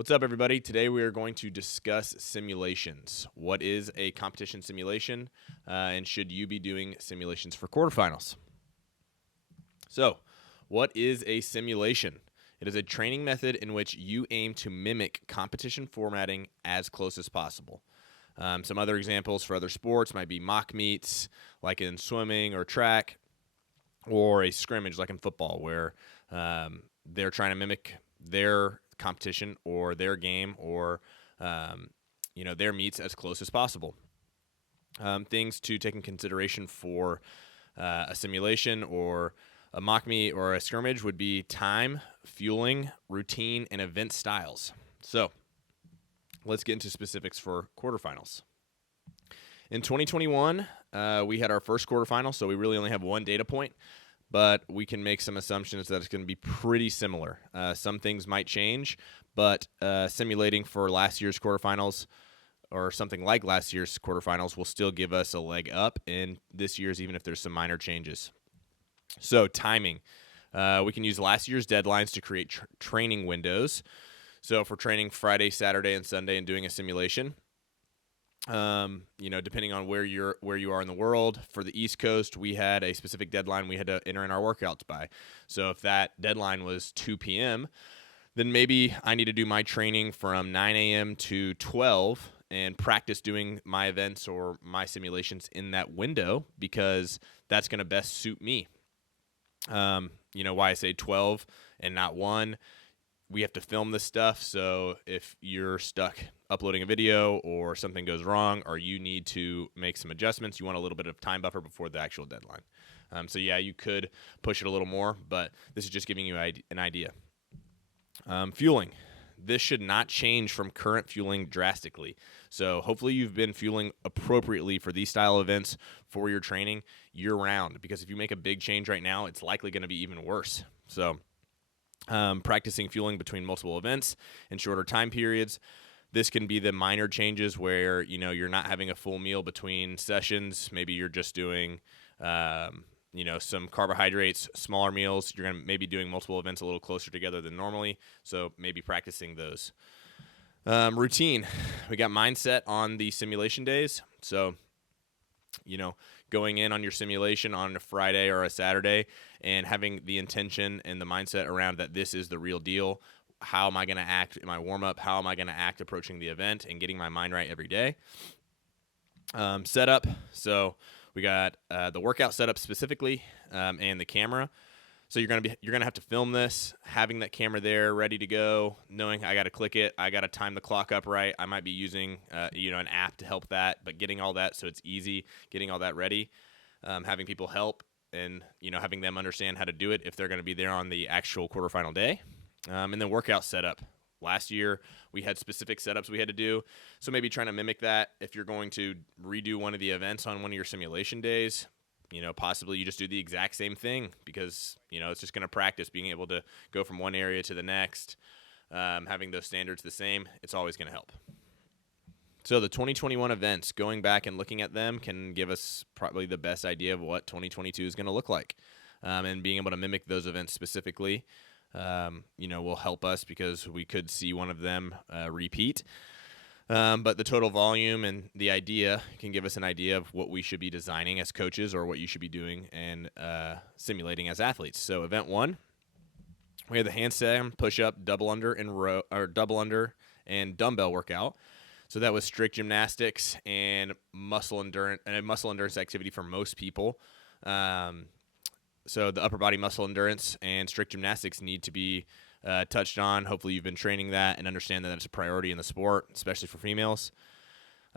What's up, everybody? Today we are going to discuss simulations. What is a competition simulation, and should you be doing simulations for quarterfinals? So, what is a simulation? It is a training method in which you aim to mimic competition formatting as close as possible. Some other examples for other sports might be mock meets, like in swimming or track, or a scrimmage, like in football, where they're trying to mimic their competition or their game or their meets as close as possible. Things to take in consideration for a simulation or a mock meet or a scrimmage would be time, fueling, routine, and event styles. So let's get into specifics for quarterfinals. In 2021, we had our first quarterfinal, so we really only have one data point, but we can make some assumptions that it's going to be pretty similar. Some things might change, but simulating for last year's quarterfinals or something like last year's quarterfinals will still give us a leg up in this year's, even if there's some minor changes. So timing. We can use last year's deadlines to create training windows. So if we're training Friday, Saturday, and Sunday and doing a simulation, depending on where you are in the world, for the East Coast, we had a specific deadline we had to enter in our workouts by. So if that deadline was 2 p.m., then maybe I need to do my training from 9 a.m. to 12 and practice doing my events or my simulations in that window because that's going to best suit me. Why I say 12 and not 1. We have to film this stuff, so if you're stuck uploading a video or something goes wrong or you need to make some adjustments, you want a little bit of time buffer before the actual deadline. You could push it a little more, but this is just giving you an idea. Fueling. This should not change from current fueling drastically. So hopefully you've been fueling appropriately for these style events for your training year-round, because if you make a big change right now, it's likely going to be even worse. So practicing fueling between multiple events and shorter time periods. This can be the minor changes where, you're not having a full meal between sessions. Maybe you're just doing, some carbohydrates, smaller meals. You're going to maybe doing multiple events a little closer together than normally. So maybe practicing those. Routine. We got mindset on the simulation days. So, going in on your simulation on a Friday or a Saturday and having the intention and the mindset around that this is the real deal. How am I going to act in my warm-up? How am I going to act approaching the event and getting my mind right every day? Setup. So we got the workout setup specifically and the camera. So you're gonna have to film this, having that camera there ready to go, knowing I got to click it, I got to time the clock up right. I might be using an app to help that, but getting all that so it's easy, getting all that ready, having people help, and having them understand how to do it if they're going to be there on the actual quarterfinal day, and then workout setup. Last year we had specific setups we had to do, so maybe trying to mimic that if you're going to redo one of the events on one of your simulation days. Possibly you just do the exact same thing because, it's just going to practice being able to go from one area to the next, having those standards the same. It's always going to help. So the 2021 events, going back and looking at them can give us probably the best idea of what 2022 is going to look like. And being able to mimic those events specifically, will help us because we could see one of them repeat. But the total volume and the idea can give us an idea of what we should be designing as coaches or what you should be doing and simulating as athletes. So event 1, we have the handstand, push-up, double under, and dumbbell workout. So that was strict gymnastics and muscle endurance activity for most people. So the upper body muscle endurance and strict gymnastics need to be touched on. Hopefully you've been training that and understand that it's a priority in the sport, especially for females.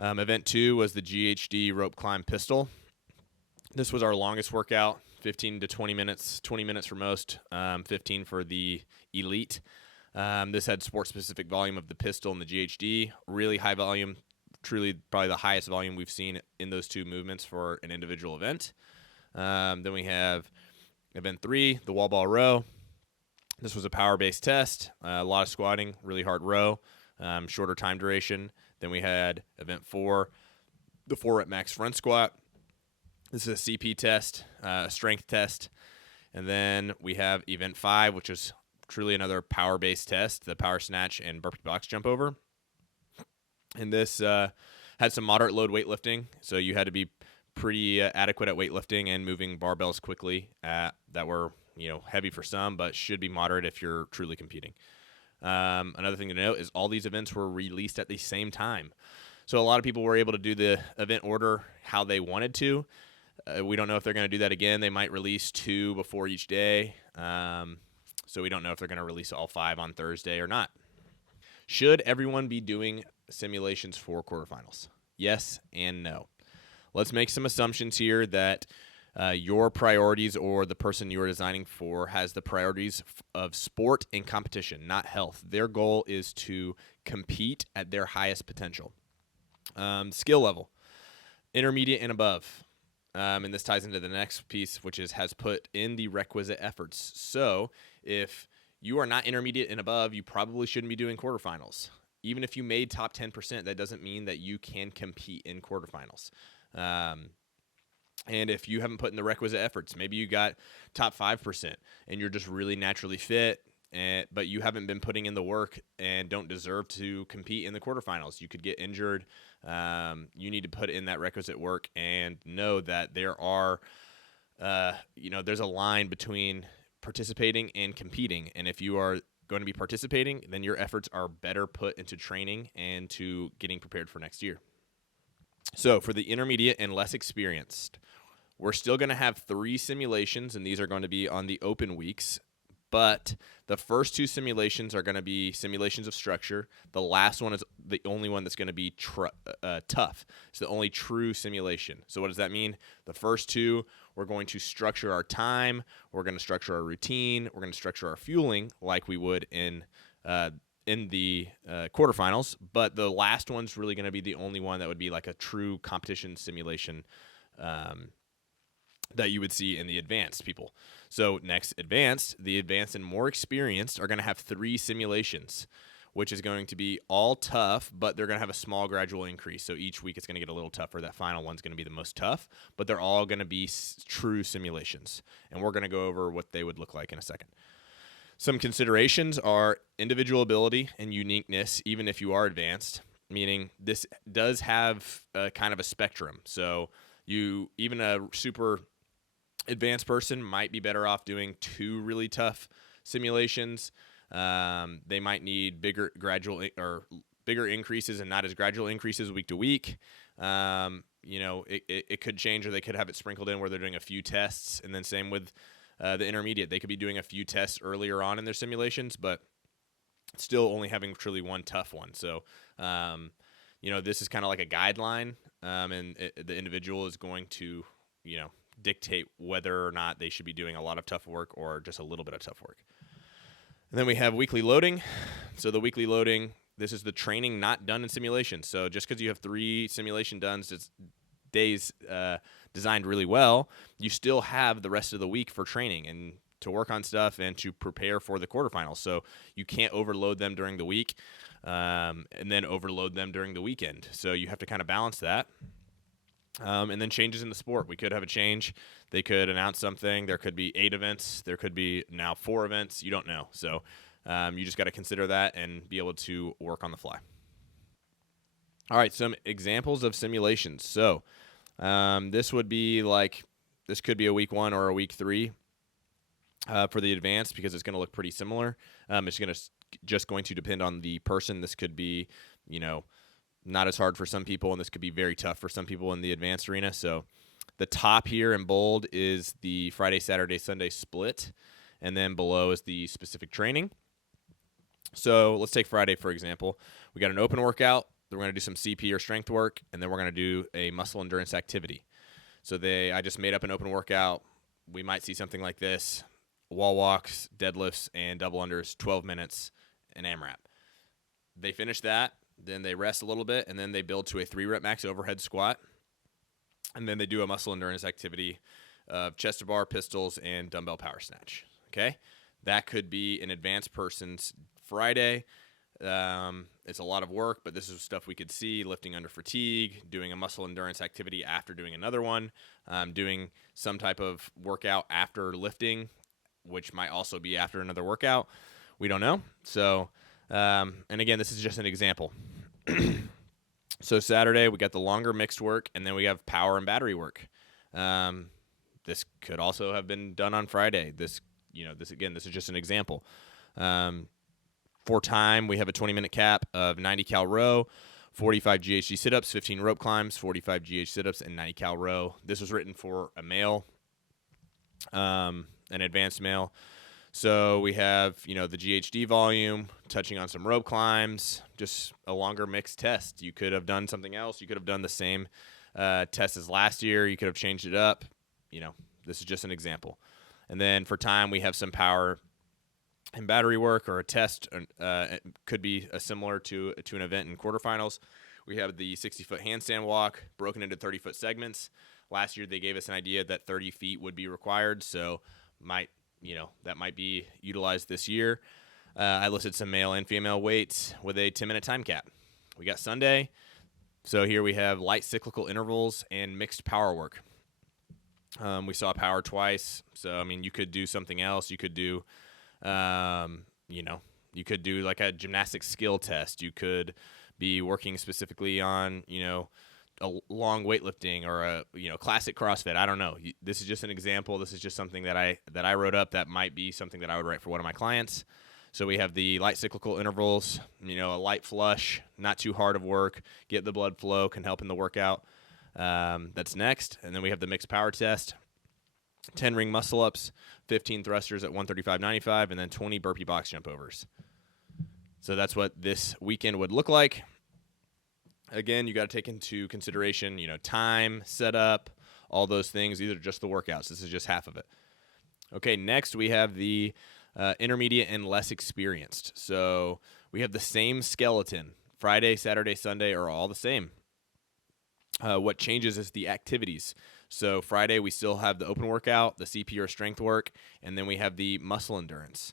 Event 2 was the GHD rope climb pistol. This was our longest workout, 15 to 20 minutes, 20 minutes for most, 15 for the elite. This had sport-specific volume of the pistol and the GHD, really high volume, truly probably the highest volume we've seen in those two movements for an individual event. Then we have event 3, the wall ball row. This was a power-based test, a lot of squatting, really hard row, shorter time duration. Then we had event 4, the 4-rep max front squat. This is a CP test, a strength test. And then we have event 5, which is truly another power-based test, the power snatch and burpee box jump over. And this had some moderate load weightlifting, so you had to be pretty adequate at weightlifting and moving barbells quickly that were heavy for some, but should be moderate if you're truly competing. Another thing to note is all these events were released at the same time. So a lot of people were able to do the event order how they wanted to. We don't know if they're going to do that again. They might release 2 before each day. So we don't know if they're going to release all 5 on Thursday or not. Should everyone be doing simulations for quarterfinals? Yes and no. Let's make some assumptions here that your priorities or the person you are designing for has the priorities of sport and competition, not health. Their goal is to compete at their highest potential. Skill level, intermediate and above. And this ties into the next piece, which has put in the requisite efforts. So if you are not intermediate and above, you probably shouldn't be doing quarterfinals. Even if you made top 10%, that doesn't mean that you can compete in quarterfinals. And if you haven't put in the requisite efforts, maybe you got top 5% and you're just really naturally fit, but you haven't been putting in the work and don't deserve to compete in the quarterfinals. You could get injured. You need to put in that requisite work and know that there are, there's a line between participating and competing. And if you are going to be participating, then your efforts are better put into training and to getting prepared for next year. So for the intermediate and less experienced, we're still going to have 3 simulations, and these are going to be on the open weeks. But the first 2 simulations are going to be simulations of structure. The last one is the only one that's going to be tough. It's the only true simulation. So what does that mean? The first 2, we're going to structure our time. We're going to structure our routine. We're going to structure our fueling like we would in the quarterfinals. But the last one's really going to be the only one that would be like a true competition simulation that you would see in the advanced people. So next, the advanced and more experienced are going to have 3 simulations, which is going to be all tough, but they're going to have a small gradual increase. So each week it's going to get a little tougher. That final one's going to be the most tough, but they're all going to be true simulations. And we're going to go over what they would look like in a second. Some considerations are individual ability and uniqueness, even if you are advanced, meaning this does have kind of a spectrum. So even a super advanced person might be better off doing 2 really tough simulations. They might need bigger increases and not as gradual increases week to week. It could change, or they could have it sprinkled in where they're doing a few tests, and then same with the intermediate. They could be doing a few tests earlier on in their simulations, but still only having truly one tough one. So, this is kind of like a guideline, and the individual is going to, dictate whether or not they should be doing a lot of tough work or just a little bit of tough work. And then we have weekly loading. So the weekly loading, this is the training not done in simulation. So just because you have 3 simulation days designed really well, you still have the rest of the week for training and to work on stuff and to prepare for the quarterfinals. So you can't overload them during the week and then overload them during the weekend. So you have to kind of balance that. And then changes in the sport. We could have a change. They could announce something. There could be 8 events. There could be now 4 events. You don't know. So you just got to consider that and be able to work on the fly. All right, some examples of simulations. So this could be a week 1 or a week 3 for the advanced, because it's going to look pretty similar. It's just going to depend on the person. This could be, not as hard for some people, and this could be very tough for some people in the advanced arena. So the top here in bold is the Friday, Saturday, Sunday split, and then below is the specific training. So let's take Friday, for example. We got an open workout. Then we're going to do some CP or strength work, and then we're going to do a muscle endurance activity. So I just made up an open workout. We might see something like this: wall walks, deadlifts, and double unders, 12 minutes, and AMRAP. They finish that. Then they rest a little bit, and then they build to a 3-rep max overhead squat. And then they do a muscle endurance activity of chest to bar, pistols, and dumbbell power snatch. Okay? That could be an advanced person's Friday. It's a lot of work, but this is stuff we could see: lifting under fatigue, doing a muscle endurance activity after doing another one, doing some type of workout after lifting, which might also be after another workout. We don't know. So, and again, this is just an example. So Saturday, we got the longer mixed work, and then we have power and battery work. This could also have been done on Friday. This is just an example. For time, we have a 20-minute cap of 90 cal row, 45 GHD sit-ups, 15 rope climbs, 45 GH sit-ups, and 90 cal row. This was written for a male, an advanced male. So we have, the GHD volume, touching on some rope climbs, just a longer mixed test. You could have done something else. You could have done the same test as last year. You could have changed it up. This is just an example. And then for time, we have some power and battery work, or a test. Could be similar to an event in quarterfinals. We have the 60-foot handstand walk broken into 30-foot segments. Last year, they gave us an idea that 30 feet would be required, so that might be utilized this year. I listed some male and female weights with a 10-minute time cap. We got Sunday. So here we have light cyclical intervals and mixed power work. We saw power twice. So, you could do something else. You could do, you could do like a gymnastic skill test. You could be working specifically on, a long weightlifting or a classic CrossFit. I don't know. This is just an example. This is just something that I wrote up that might be something that I would write for one of my clients. So we have the light cyclical intervals, a light flush, not too hard of work, get the blood flow, can help in the workout. That's next. And then we have the mixed power test, 10 ring muscle ups, 15 thrusters at 135.95, and then 20 burpee box jump overs. So that's what this weekend would look like. Again, you got to take into consideration, time, setup, all those things. These are just the workouts. This is just half of it. Okay, next we have the intermediate and less experienced. So we have the same skeleton. Friday, Saturday, Sunday are all the same. What changes is the activities. So Friday, we still have the open workout, the CP or strength work, and then we have the muscle endurance.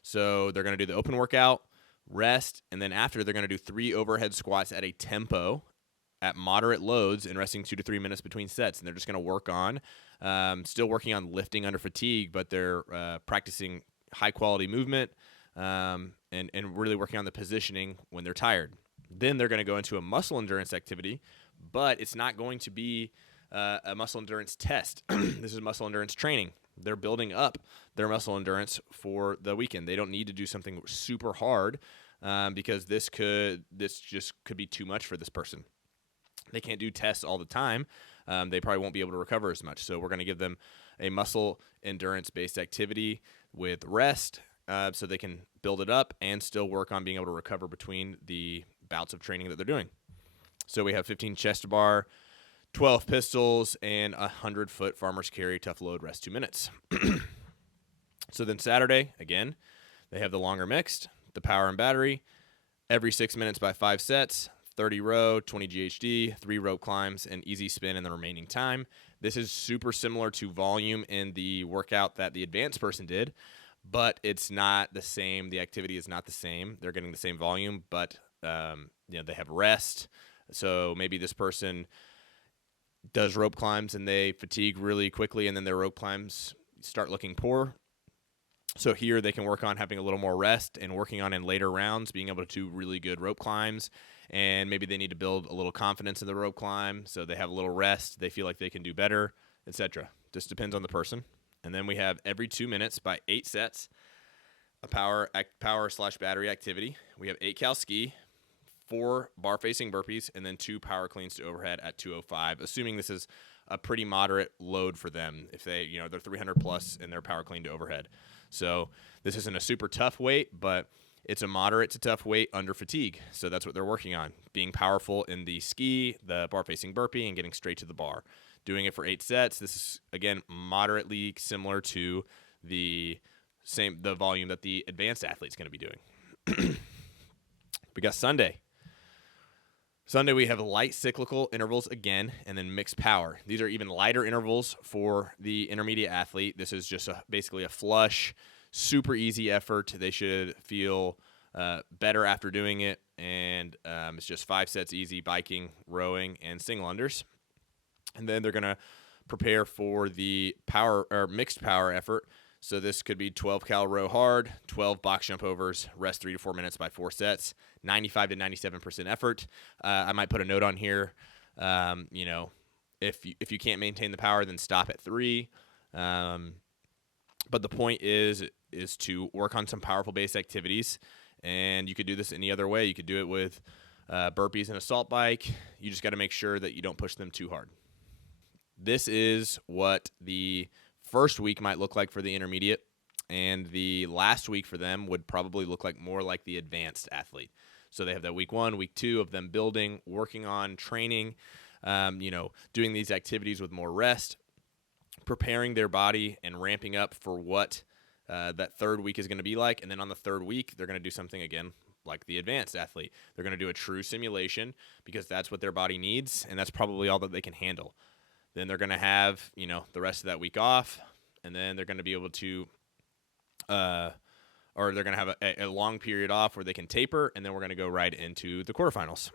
So they're going to do the open workout, rest, and then after they're going to do 3 overhead squats at a tempo at moderate loads and resting 2 to 3 minutes between sets. And they're just going to work on, still working on lifting under fatigue, but they're practicing high quality movement and really working on the positioning when they're tired. Then they're going to go into a muscle endurance activity, but it's not going to be a muscle endurance test. This is muscle endurance training. They're building up their muscle endurance for the weekend. They don't need to do something super hard because this just could be too much for this person. They can't do tests all the time. They probably won't be able to recover as much. So we're going to give them a muscle endurance-based activity with rest so they can build it up and still work on being able to recover between the bouts of training that they're doing. So we have 15 chest to bar, 12 pistols, and 100-foot farmer's carry, tough load, rest 2 minutes. So then Saturday, again, they have the longer mixed, the power and battery, every 6 minutes by 5 sets, 30 row, 20 GHD, 3 rope climbs, and easy spin in the remaining time. This is super similar to volume in the workout that the advanced person did, but it's not the same. The activity is not the same. They're getting the same volume, but they have rest. So maybe this person does rope climbs and they fatigue really quickly, and then their rope climbs start looking poor. So here they can work on having a little more rest and working on in later rounds being able to do really good rope climbs, and maybe they need to build a little confidence in the rope climb, so they have a little rest, they feel like they can do better, etc. Just depends on the person. And then we have every 2 minutes by 8 sets a power/battery activity. We have 8 cal ski, 4 bar facing burpees, and then 2 power cleans to overhead at 205, assuming this is a pretty moderate load for them if they're 300 plus in their power clean to overhead. So this isn't a super tough weight, but it's a moderate to tough weight under fatigue. So that's what they're working on, being powerful in the ski, the bar facing burpee, and getting straight to the bar. Doing it for 8 sets. This is, again, moderately similar to the volume that the advanced athlete's going to be doing. We got Sunday. Sunday, we have light cyclical intervals again, and then mixed power. These are even lighter intervals for the intermediate athlete. This is just basically a flush, super easy effort. They should feel better after doing it, and it's just 5 sets easy, biking, rowing, and single unders. And then they're going to prepare for the power or mixed power effort. So this could be 12 cal row hard, 12 box jump overs, rest 3 to 4 minutes by 4 sets, 95 to 97% effort. I might put a note on here. If you can't maintain the power, then stop at 3. But the point is to work on some powerful base activities, and you could do this any other way. You could do it with burpees and assault bike. You just got to make sure that you don't push them too hard. This is what the first week might look like for the intermediate, and the last week for them would probably look like more like the advanced athlete. So they have that week 1, week 2 of them building, working on training, doing these activities with more rest, preparing their body and ramping up for what that third week is going to be like. And then on the third week, they're going to do something again like the advanced athlete. They're going to do a true simulation because that's what their body needs, and that's probably all that they can handle. Then they're going to have, the rest of that week off, and then they're going to be able to, or they're going to have a long period off where they can taper, and then we're going to go right into the quarterfinals.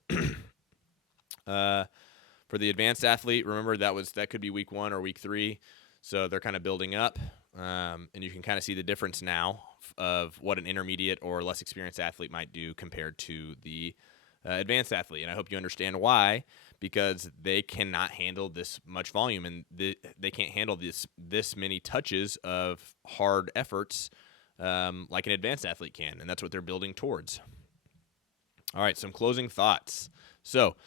For the advanced athlete, remember that could be week 1 or week 3, so they're kind of building up, and you can kind of see the difference now of what an intermediate or less experienced athlete might do compared to the advanced athlete. And I hope you understand why, because they cannot handle this much volume, and they can't handle this many touches of hard efforts like an advanced athlete can, and that's what they're building towards. All right, some closing thoughts. So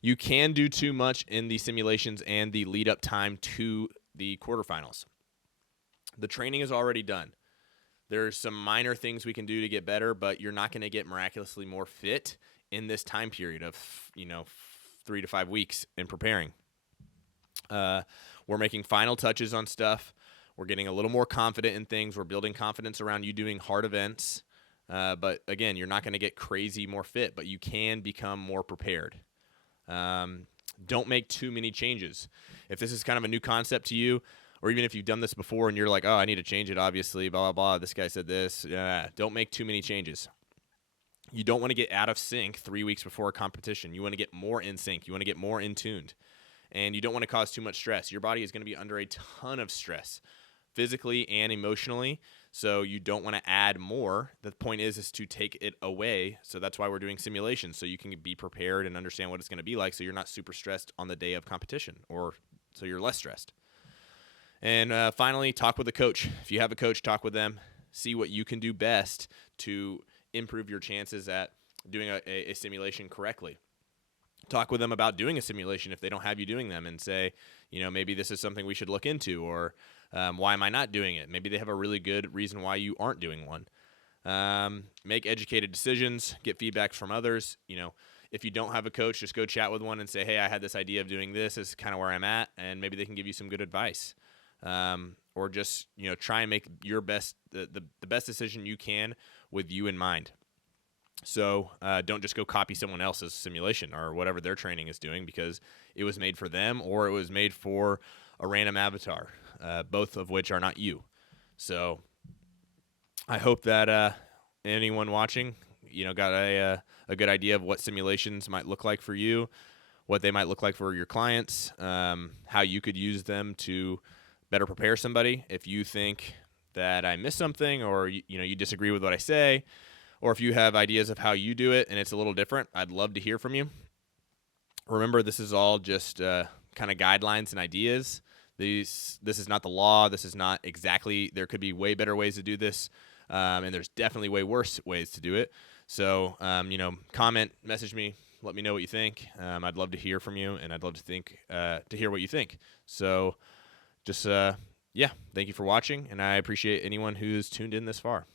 you can do too much in the simulations and the lead-up time to the quarterfinals. The training is already done. There's some minor things we can do to get better, but you're not going to get miraculously more fit in this time period of 3 to 5 weeks in preparing. We're making final touches on stuff. We're getting a little more confident in things. We're building confidence around you doing hard events. But again, you're not going to get crazy more fit, but you can become more prepared. Don't make too many changes. If this is kind of a new concept to you, or even if you've done this before and you're like, oh, I need to change it, obviously, blah, blah, blah, this guy said this. Don't make too many changes. You don't want to get out of sync 3 weeks before a competition. You want to get more in sync. You want to get more in tuned. And you don't want to cause too much stress. Your body is going to be under a ton of stress, physically and emotionally, so you don't want to add more. The point is to take it away. So that's why we're doing simulations, so you can be prepared and understand what it's going to be like, so you're not super stressed on the day of competition, or so you're less stressed. And finally, talk with a coach. If you have a coach, talk with them. See what you can do best to improve your chances at doing a simulation correctly. Talk with them about doing a simulation if they don't have you doing them, and say, maybe this is something we should look into, or why am I not doing it? Maybe they have a really good reason why you aren't doing one. Make educated decisions, get feedback from others. If you don't have a coach, just go chat with one and say, hey, I had this idea of doing this. This is kind of where I'm at, and maybe they can give you some good advice. Or just, try and make your best, the best decision you can with you in mind. So don't just go copy someone else's simulation or whatever their training is doing because it was made for them or it was made for a random avatar, both of which are not you. So I hope that anyone watching, got a good idea of what simulations might look like for you, what they might look like for your clients, how you could use them to better prepare somebody. If you think that I missed something, or you disagree with what I say, or if you have ideas of how you do it and it's a little different, I'd love to hear from you. Remember, this is all just kind of guidelines and ideas. This is not the law. This is not exactly. There could be way better ways to do this, and there's definitely way worse ways to do it. So, comment, message me, let me know what you think. I'd love to hear from you, and I'd love to hear what you think. So, just thank you for watching, and I appreciate anyone who's tuned in this far.